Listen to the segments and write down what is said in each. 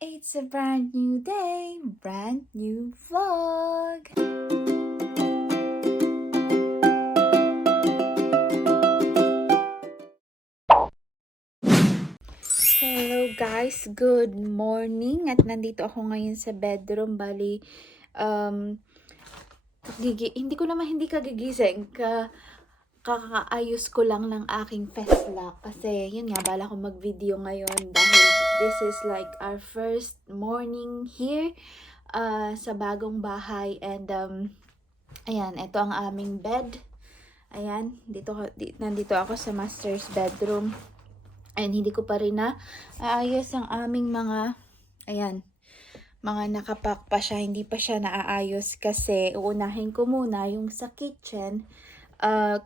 It's a brand new day, brand new vlog. Hello guys, good morning. At nandito ako ngayon sa bedroom. Bali, hindi ko naman hindi kagigising. Kakaayos ko lang ng aking face lock. Kasi yun nga, bala ko mag-video ngayon. Dahil this is like our first morning here sa bagong bahay. And ayan, ito ang aming bed. Ayan, nandito ako sa master's bedroom. And hindi ko pa rin na aayos ang aming mga nakapack pa siya. Hindi pa siya naaayos kasi uunahin ko muna yung sa kitchen.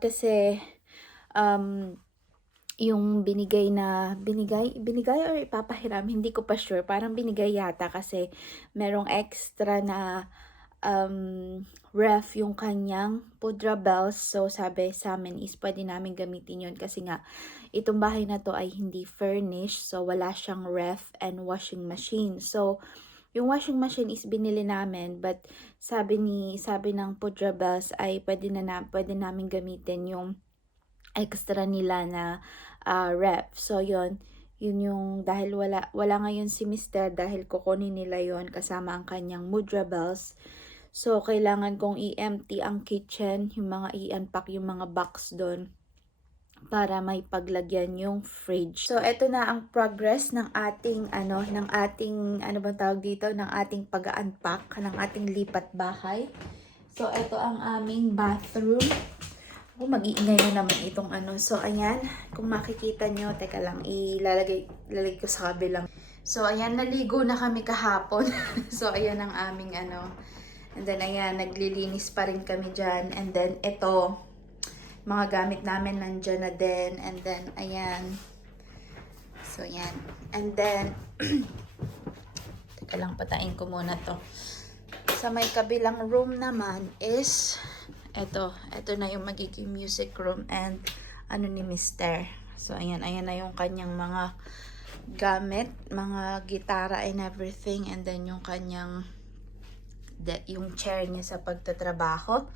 Kasi yung binigay or ipapahiram, hindi ko pa sure. Parang binigay yata kasi merong extra na ref yung kanyang Pudra Bells. So sabi sa amin is pwede namin gamitin yun kasi nga itong bahay na to ay hindi furnished. So wala siyang ref and washing machine. So yung washing machine is binili namin, but sabi ng Pudra Bells ay pwede namin gamitin yung extra nila na ref. So yun yung dahil wala ngayon si Mister, dahil kukunin nila yon kasama ang kanyang Mudra Bells. So kailangan kong i-empty ang kitchen, yung mga i-unpack yung mga box doon para may paglagyan yung fridge. So eto na ang progress ng ating ng ating pag-unpack, ng ating lipat bahay. So eto ang aming bathroom. Mag-iingay na naman itong So ayan, kung makikita nyo, teka lang, ilalagay ko sa kabilang. So ayan, naligo na kami kahapon. So ayan ang aming And then, ayan, naglilinis pa rin kami dyan. And then, ito, mga gamit namin nandyan na din. And then, ayan. So, ayan. And then, teka lang, patain ko muna to. Sa may kabilang room naman is, ito na yung magiging music room and ni Mister. So, ayan na yung kanyang mga gamit, mga gitara and everything. And then, yung kanyang yung chair niya sa pagtatrabaho.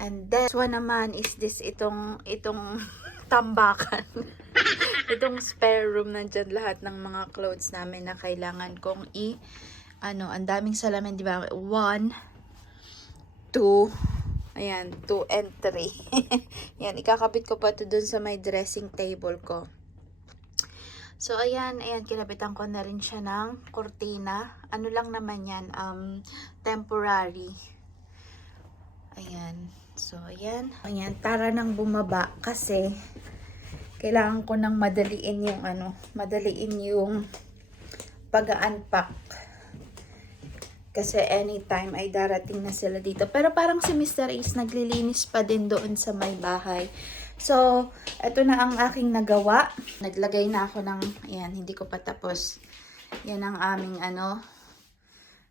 And then, this one naman is itong tambakan. Itong spare room, nandyan lahat ng mga clothes namin na kailangan kong ang daming salamin, di ba? 1, 2, ayan, 2 and 3. Yan, ikakabit ko pa ito dun sa may dressing table ko. So, ayan, kinabitan ko na rin siya ng kortina. Ano lang naman yan, temporary. Ayan. So, ayan. Ayan, tara nang bumaba kasi kailangan ko nang madaliin yung pag-unpack. Kasi anytime ay darating na sila dito. Pero parang si Mr. Is naglilinis pa din doon sa may bahay. So, ito na ang aking nagawa. Naglagay na ako ng, ayan, hindi ko pa tapos. Yan ang aming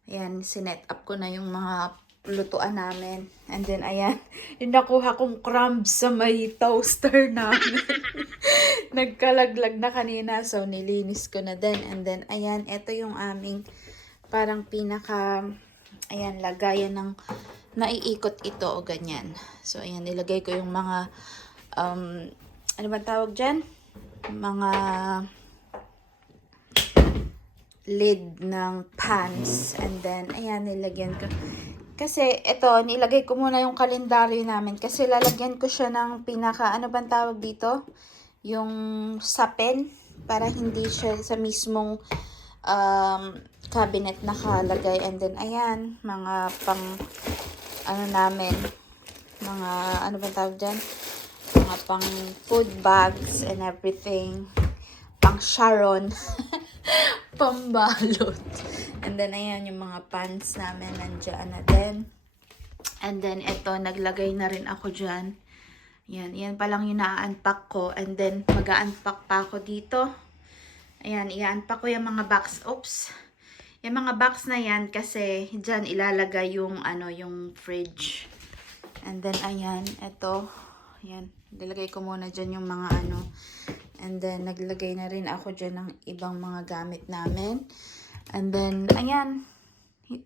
ayan, sinet up ko na yung mga lutuan namin. And then, ayan, yung nakuha kong crumbs sa may toaster namin. Nagkalaglag na kanina, so nilinis ko na din. And then, ayan, ito yung aming parang ayan, lagayan ng naiikot ito o ganyan. So, ayan, nilagay ko yung mga ano ba tawag dyan? Mga lid ng pans. And then, ayan, nilagyan ko. Kasi, ito, nilagay ko muna yung kalendaryo namin. Kasi, lalagyan ko siya ng ano bang tawag dito? Yung sapin. Para hindi siya sa mismong cabinet nakalagay. And then, ayan, mga namin. Mga, ano bang tawag dyan? Mga pang food bags and everything. Pang Sharon. Pambalot. And then, ayan, yung mga pants namin nandiyan na din. And then, eto, naglagay na rin ako dyan. Yan pa lang yung na-unpack ko. And then, mag-unpack pa ako dito. Ayan, i-unpack ko yung mga box. Oops. Yung mga box na yan kasi dyan ilalagay yung, yung fridge. And then, ayan, eto. Ayan, nilagay ko muna dyan yung mga And then, naglagay na rin ako dyan ng ibang mga gamit namin. And then, ayan.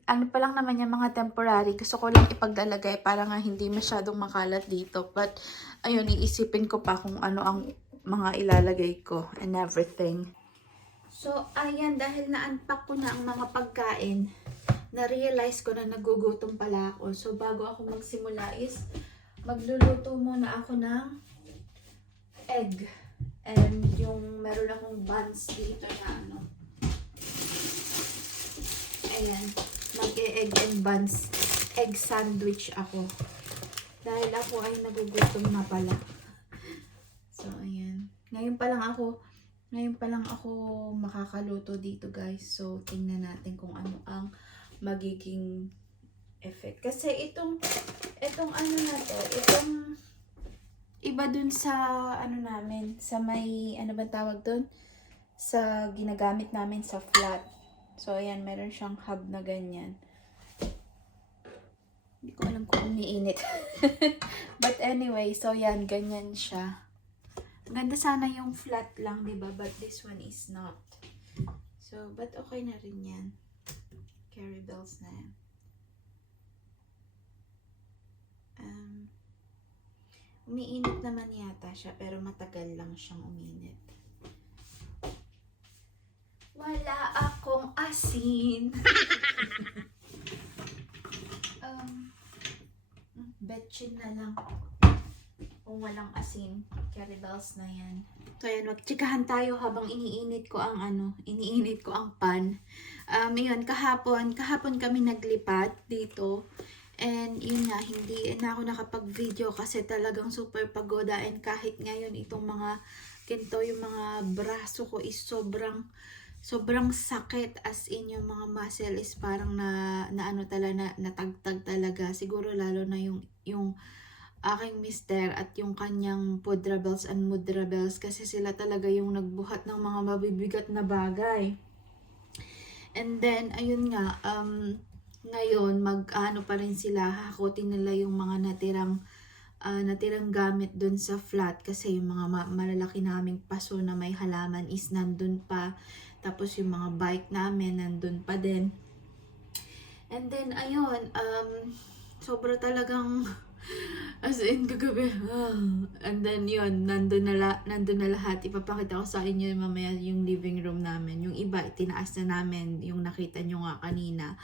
Ano pa lang naman yung mga temporary. Gusto ko lang ipaglalagay para nga hindi masyadong makalat dito. But, ayun, iisipin ko pa kung ano ang mga ilalagay ko and everything. So, ayan, dahil na-unpack ko na ang mga pagkain, na-realize ko na nagugutom pala ako. So, bago ako magsimula is, magluluto muna ako ng egg. And yung meron akong buns dito na ano. Ayan. Mag-egg and buns. Egg sandwich ako. Dahil ako ay nagugutom na pala. So, ayan. Ngayon pa lang ako makakaluto dito, guys. So, tingnan natin kung ano ang magiging effect. Kasi itong ano na to, itong iba dun sa ano namin, sa may, ano ba tawag dun? Sa ginagamit namin sa flat. So, ayan, meron siyang hub na ganyan. Hindi ko alam kung umiinit. But anyway, so yan, ganyan siya. Ganda sana yung flat lang, diba? But this one is not. So, but okay na rin yan. Carry bells na yan. Umiinit naman yata siya, pero matagal lang siyang uminit. Wala akong asin. Betchin na lang. Kung walang asin, carry bells na yan. So, ayan, magtsikahan tayo habang iniinit ko ang pan. Yun, kahapon kami naglipat dito. And yun nga, hindi na ako nakapag-video kasi talagang super pagoda. And kahit ngayon itong mga kinto, yung mga braso ko is sobrang sakit, as in yung mga muscle is parang natagtag talaga. Siguro lalo na yung aking mister at yung kanyang Pudrabels and Mudrabels kasi sila talaga yung nagbuhat ng mga mabibigat na bagay. And then, ayun nga, ngayon, mag-ano pa rin sila, hakutin nila yung mga natirang gamit dun sa flat kasi yung mga malalaki naming paso na may halaman is nandun pa. Tapos yung mga bike namin nandun pa din. And then, ayun, sobra talagang, as in, kagabi. And then, yun, nandun na lahat. Ipapakita ko sa inyo mamaya yung living room namin. Yung iba, itinaas na namin, yung nakita nyo nga kanina.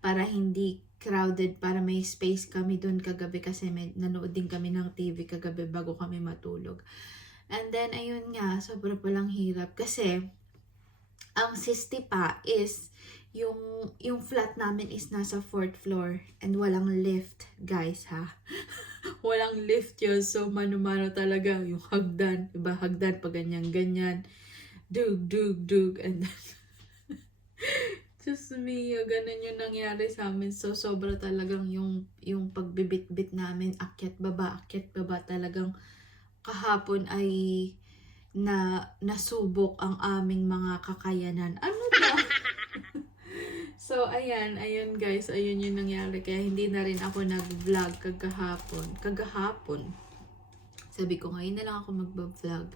Para hindi crowded, para may space kami dun kagabi kasi nanood din kami ng TV kagabi bago kami matulog. And then, ayun nga, sobra palang hirap kasi ang sisti pa is yung flat namin is nasa 4th floor and walang lift, guys, ha. Walang lift yun, so mano-mano talaga yung hagdan, diba? Hagdan pa ganyan, dug, and then just me, ganun yung nangyari sa amin. So, sobra talagang yung pagbibit-bit namin, akyat baba talagang kahapon ay nasubok ang aming mga kakayanan. Ano ba? So, ayan guys, ayun yung nangyari. Kaya hindi na rin ako nag-vlog kagahapon. Sabi ko, ngayon na lang ako mag-vlog.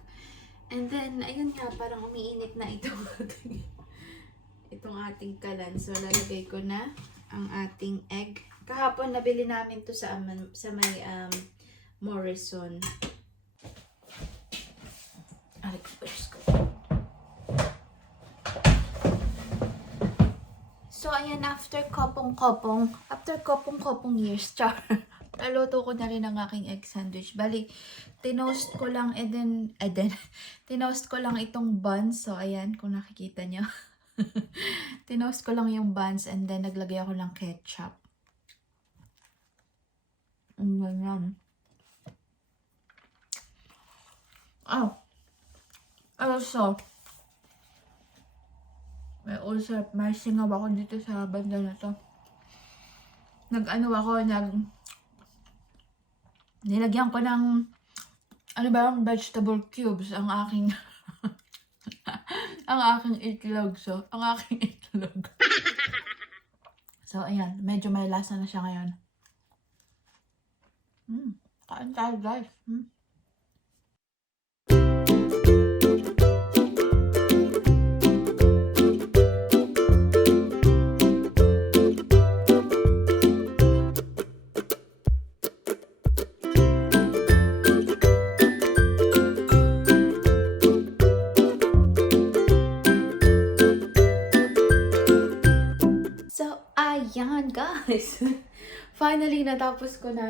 And then, ayun nga, parang umiinit na itong ating kalan. So, lalagay ko na ang ating egg. Kahapon, nabili namin to sa may Morrison. Ay, Diyos ko. So, ayan, after kopong-kopong years, char, naluto ko na rin ang aking egg sandwich. Bali, tinost ko lang, tinost ko lang itong buns. So, ayan, kung nakikita nyo. Tinost ko lang yung buns and then naglagay ako ng ketchup. Ganyan. Oh. Also, may singaw ako dito sa banda na to. Nilagyan ko ng, vegetable cubes ang aking, ang aking itlog. So, ayan, medyo may lasa na siya ngayon. Kain tayo, guys. Ayan, guys. Finally, natapos ko na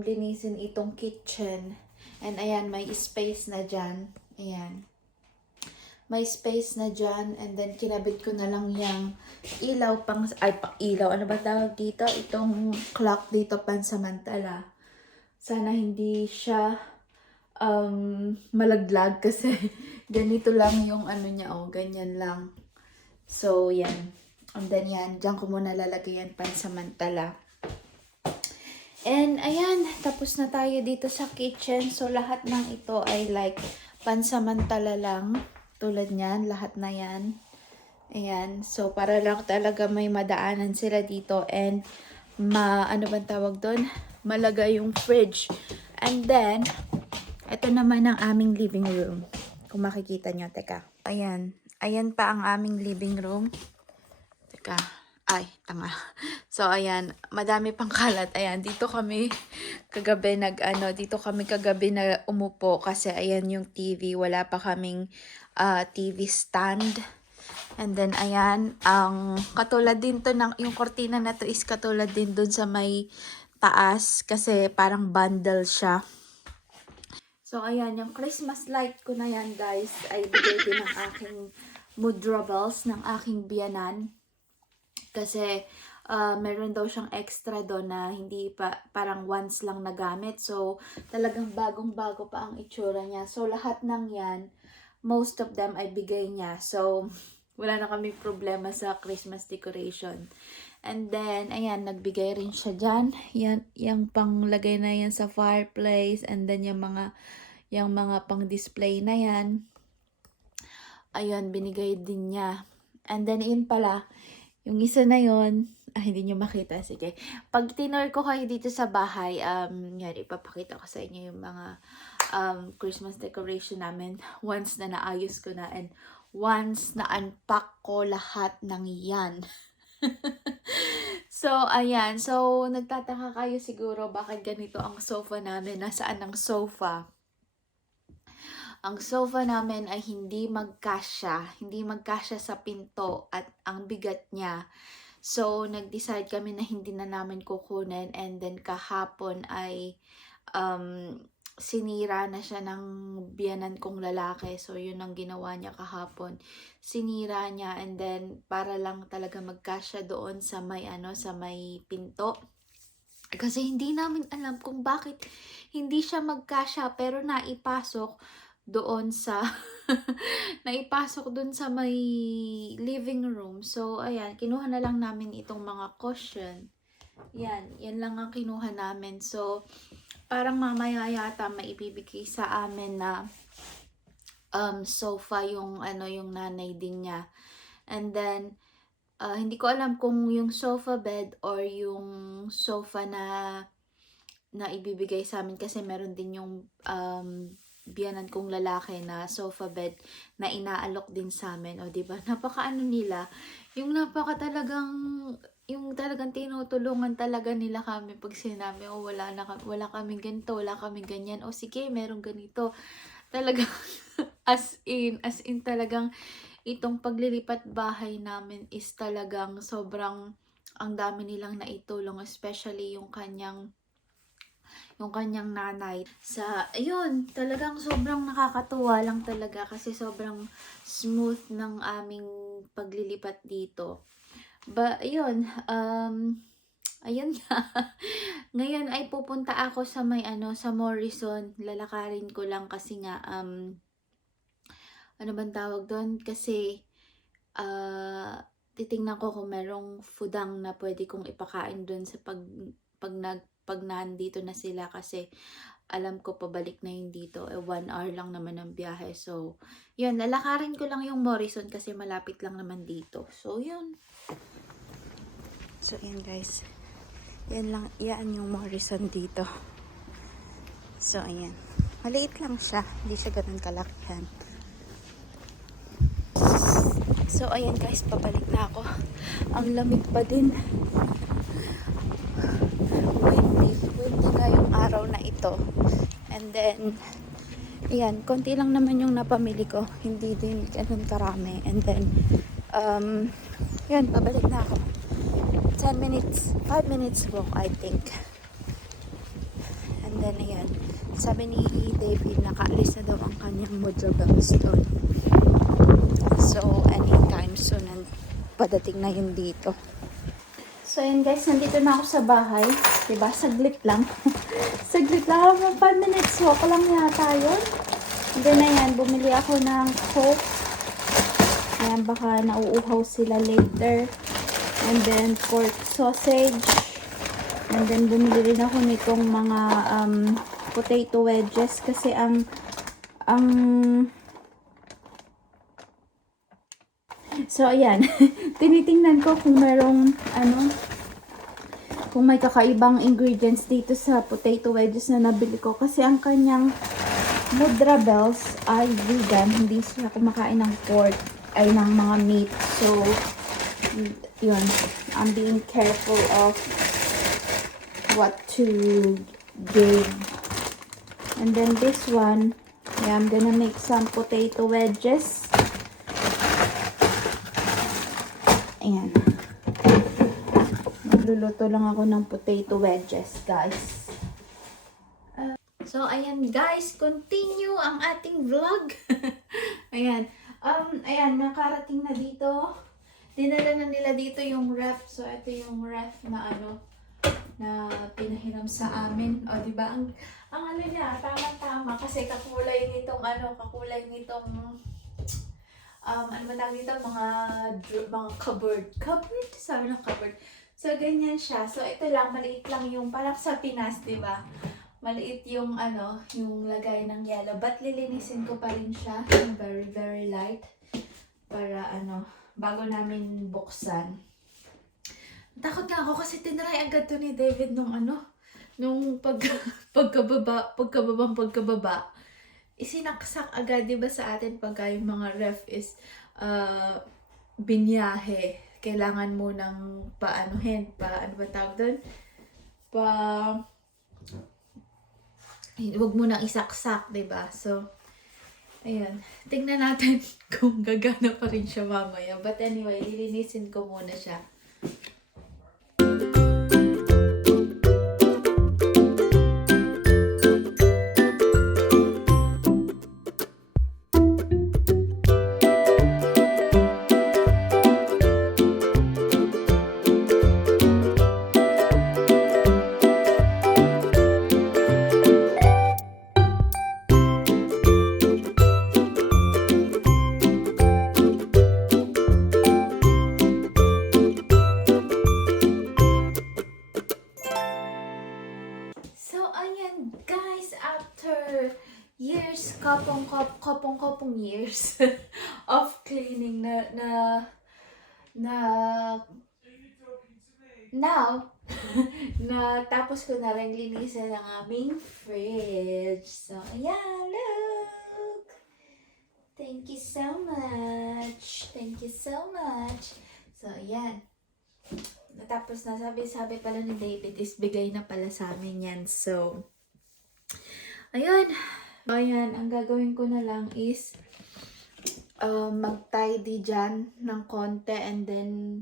linisin itong kitchen. And ayan, may space na dyan. Ayan. May space na dyan. And then, kinabit ko na lang yung ilaw ilaw. Ano ba tawag dito? Itong clock dito pansamantala. Sana hindi siya malaglag kasi ganito lang yung ano niya. Oh, ganyan lang. So, yan. And then yan, dyan ko muna lalagay yan pansamantala. And ayan, tapos na tayo dito sa kitchen. So, lahat ng ito ay like pansamantala lang. Tulad niyan, lahat na yan. Ayan. So, para lang talaga may madaanan sila dito. And, ano bang tawag doon? Malagay yung fridge. And then, ito naman ang aming living room. Kung makikita nyo, teka. Ayan. Ayan pa ang aming living room. Teka. Ay, tanga. So, ayan. Madami pang kalat. Ayan. Dito kami kagabi na umupo. Kasi, ayan yung TV. Wala pa kaming TV stand. And then, ayan. Katulad din to, yung kortina na to is katulad din dun sa may taas. Kasi, parang bundle siya. So, ayan. Yung Christmas light ko na yan, guys, ay bigay din ng aking mudrables, ng aking biyanan. Kasi, meron daw siyang extra doon na hindi pa, parang once lang nagamit. So, talagang bagong-bago pa ang itsura niya. So, lahat ng yan, most of them ay bigay niya. So, wala na kami problema sa Christmas decoration. And then, ayan, nagbigay rin siya dyan. Yan, yung panglagay na yan sa fireplace. And then, yung mga pang-display na yan. Ayun, binigay din niya. And then, yun pala, yung isa na yun, hindi nyo makita, sige. Pag tinor ko kayo dito sa bahay, yan, ipapakita ko sa inyo yung mga Christmas decoration namin once na naayos ko na and once na unpack ko lahat ng yan. So, ayan. So, nagtataka kayo siguro bakit ganito ang sofa namin. Nasaan ang sofa? Ang sofa namin ay hindi magkasya sa pinto at ang bigat niya. So, nag-decide kami na hindi na namin kukunin and then kahapon ay sinira na siya ng biyanan kong lalaki. So, yun ang ginawa niya kahapon. Sinira niya and then para lang talaga magkasya doon sa may pinto. Kasi hindi namin alam kung bakit hindi siya magkasya pero naipasok doon sa may living room. So, ayan, kinuha na lang namin itong mga cushion. Yan lang ang kinuha namin. So, parang mamaya yata maibibigay sa amin na sofa yung nanay din niya. And then, hindi ko alam kung yung sofa bed or yung sofa na ibibigay sa amin kasi meron din yung biyanan kong lalaki na sofa bed na inaalok din sa amin. O, diba? Nila. Yung talagang tinutulungan talaga nila kami pag sinabi, wala kaming ganito, wala kaming ganyan. O, sige, meron ganito. Talagang, as in talagang, itong paglilipat bahay namin is talagang sobrang, ang dami nilang naitulong, especially yung kanyang nanay. Ayun, talagang sobrang nakakatuwa lang talaga kasi sobrang smooth ng aming paglilipat dito. Ayun, ayun nga. Ngayon ay pupunta ako sa sa Morrison. Lalakarin ko lang kasi nga, ano bang tawag doon? Kasi, titingnan ko kung merong foodang na pwede kong ipakain doon sa pag nandito na sila kasi alam ko pabalik na yun dito. 1 hour lang naman ang biyahe. So, yun. Lalakarin ko lang yung Morrison kasi malapit lang naman dito. So, yun. So, yun guys. Yan yung Morrison dito. So, ayan. Maliit lang siya. Hindi siya ganun kalakihan. So, ayan guys. Pabalik na ako. Ang lamig pa din. Windy nga yung araw na ito. And then, ayan, konti lang naman yung napamili ko. Hindi din ganun karami. And then, yan, pabalik na ako. 10 minutes, 5 minutes walk, I think. And then, ayan. Sabi ni David, nakaalis na daw ang kanyang mojo bells doon. So, anytime soon, padating na yun dito. So, ayan guys, nandito na ako sa bahay. Diba? Saglit lang. Saglit lang. 5 minutes walk lang yata yun. And then, ayan, bumili ako ng Coke. Ayan, baka nauuhaw sila later. And then, pork sausage. And then, bumili rin ako nitong mga potato wedges. Kasi so, ayan. Tinitingnan ko kung merong, kung may kakaibang ingredients dito sa potato wedges na nabili ko. Kasi ang kanyang Mudra Bells ay vegan. Hindi siya kumakain ng pork, ay ng mga meat. So, yun. I'm being careful of what to give. And then this one, yeah, I'm gonna make some potato wedges. Ayan. Magluluto lang ako ng potato wedges, guys. So, ayan guys, continue ang ating vlog. Ayan. Ayan, nakarating na dito. Dinala na nila dito yung ref. So, ito yung ref na na pinahiram sa amin. O, diba? Ang ano niya, tama-tama. Kasi kakulay nitong, ano ba tawag dito? Mga cupboard. Cupboard? Sabi ng cupboard. So, ganyan siya. So, ito lang, maliit lang yung, parang sa Pinas, diba? Maliit yung, yung lagay ng yellow. But, lilinisin ko pa rin siya. Very, very light. Para, bago namin buksan. Takot nga ako kasi tinry agad to ni David nung pagkababa. Isinaksak agad, diba sa atin pagka yung mga ref is binyahe. Kailangan mo ng ano ba tawag doon? Huwag mo nang isaksak, diba? So, ayan. Tingnan natin kung gagana pa rin siya mamaya. But anyway, lilinisin ko muna siya. Kopong years of cleaning now na tapos ko na rin linisin ang aming fridge. So, ayan, look! Thank you so much. Thank you so much. So, ayan. Natapos na, sabi pala ni David is bigay na pala sa amin yan. So, ayun. Ayan, ang gagawin ko na lang is mag-tidy dyan ng konti and then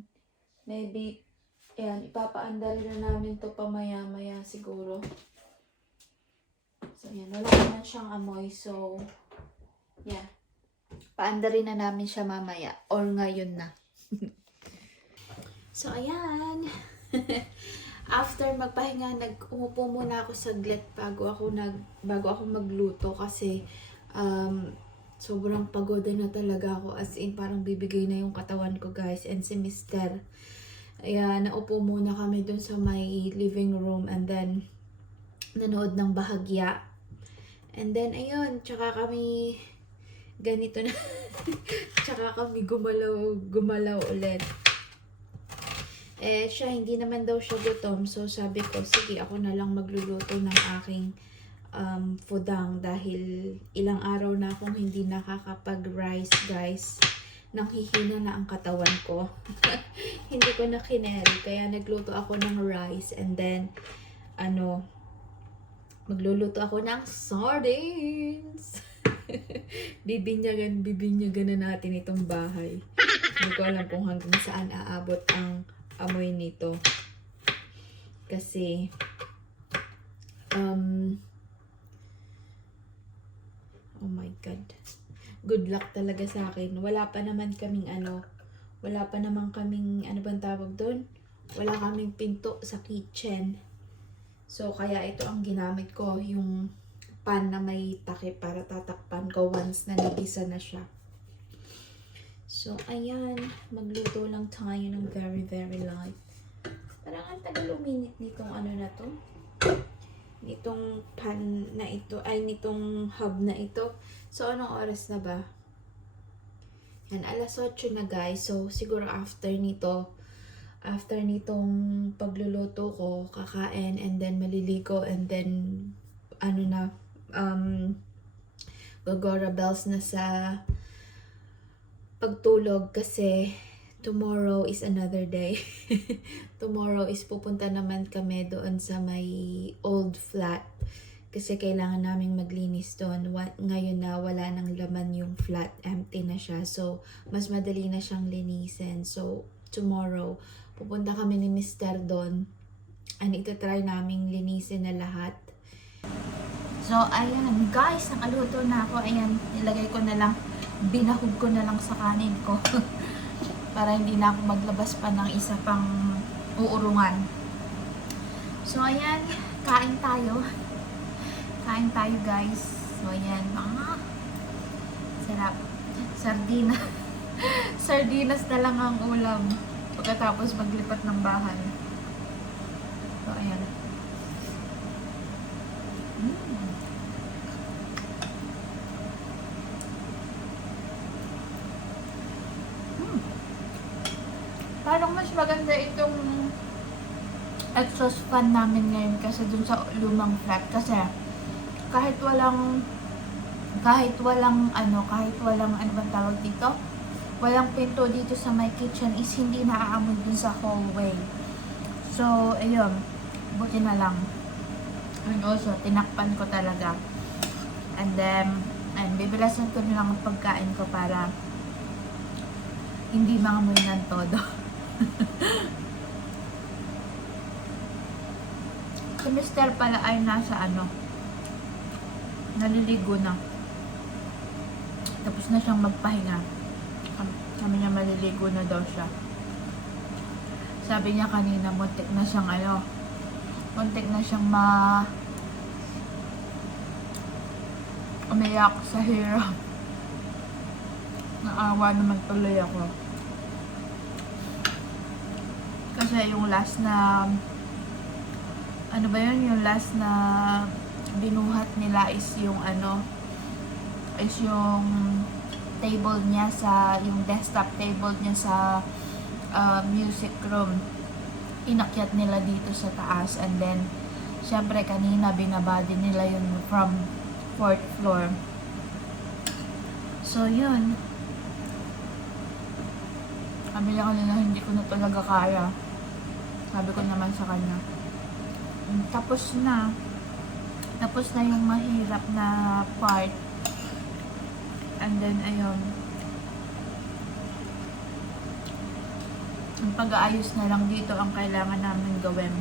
maybe, ayan, ipapaandar na namin to pamaya-maya siguro. So, ayan, wala naman siyang amoy. So, yeah. Paandarin na namin siya mamaya or ngayon na. So, ayan. After magpahinga, umupo muna ako saglit bago ako magluto kasi sobrang pagod na talaga ako, as in parang bibigay na yung katawan ko, guys. And si Mr. Ayan, naupo muna kami dun sa my living room and then nanood ng bahagya. And then ayun, tsaka kami ganito na tsaka kami gumalaw ulit. Siya, hindi naman daw siya gutom. So, sabi ko, sige, ako na lang magluluto ng aking fudang dahil ilang araw na akong hindi nakakapag-rice, guys. Nanghihina na ang katawan ko. Hindi ko na kineri. Kaya nagluto ako ng rice and then, magluluto ako ng sardines. Bibinyagan na natin itong bahay. Hindi ko alam kung hanggang saan aabot ang amoy nito. Kasi, oh my God. Good luck talaga sa akin. Wala pa naman kaming ano bang tawag doon? Wala kaming pinto sa kitchen. So, kaya ito ang ginamit ko, yung pan na may takip para tatakpan ko once na nagisa na siya. So, ayan. Magluto lang tayo ng very, very light. Parang ang tagal uminit nitong ano na to. Nitong pan na ito, ay nitong hub na ito. So, anong oras na ba? Yan, alas 8 na guys. So, siguro after nitong pagluluto ko, kakain, and then maliligo, and then, gagora bells na sa pagtulog kasi tomorrow is another day. Tomorrow is pupunta naman kami doon sa may old flat kasi kailangan naming maglinis doon. Ngayon na wala nang laman yung flat, empty na siya. So, mas madali na siyang linisin. So, tomorrow, pupunta kami ni Mr. doon. And ito-try naming linisin na lahat. So, ayan. Guys, nakaluto na ako. Ayan, nilagay ko na lang. Binahog ko na lang sa kanin ko. Para hindi na ako maglabas pa ng isa pang uurungan. So, ayan. Kain tayo. Kain tayo, guys. So, ayan. Sarap. Sardinas na lang ang ulam. Pagkatapos maglipat ng bahay. So, ayan. Parang mas maganda itong exhaust fan namin ngayon kasi dun sa lumang flat. Kasi kahit walang ano bang tawag dito? Walang pinto dito sa my kitchen is hindi naaamoy dun sa hallway. So, ayun. Buti na lang. And also, tinakpan ko talaga. And then, bibilasan ko na lang ang pagkain ko para hindi maamoy ng todo. Si Mr. pala ay nasa naliligo na. Tapos na siyang magpahinga. Sabi niya maliligo na daw siya. Sabi niya kanina muntik na siyang umiyak sa hirap. Naawa naman tuloy ako. Kasi yung last na yung last na binuhat nila is yung table niya yung desktop table niya sa music room. Inakyat nila dito sa taas, and then syempre kanina binaba din nila yun from 4th floor. So yun, sabi niya kanina hindi ko na talaga kaya. Sabi ko naman sa kanya, tapos na yung mahirap na part. And then ayun, ang pag-aayos na lang dito ang kailangan namin gawin.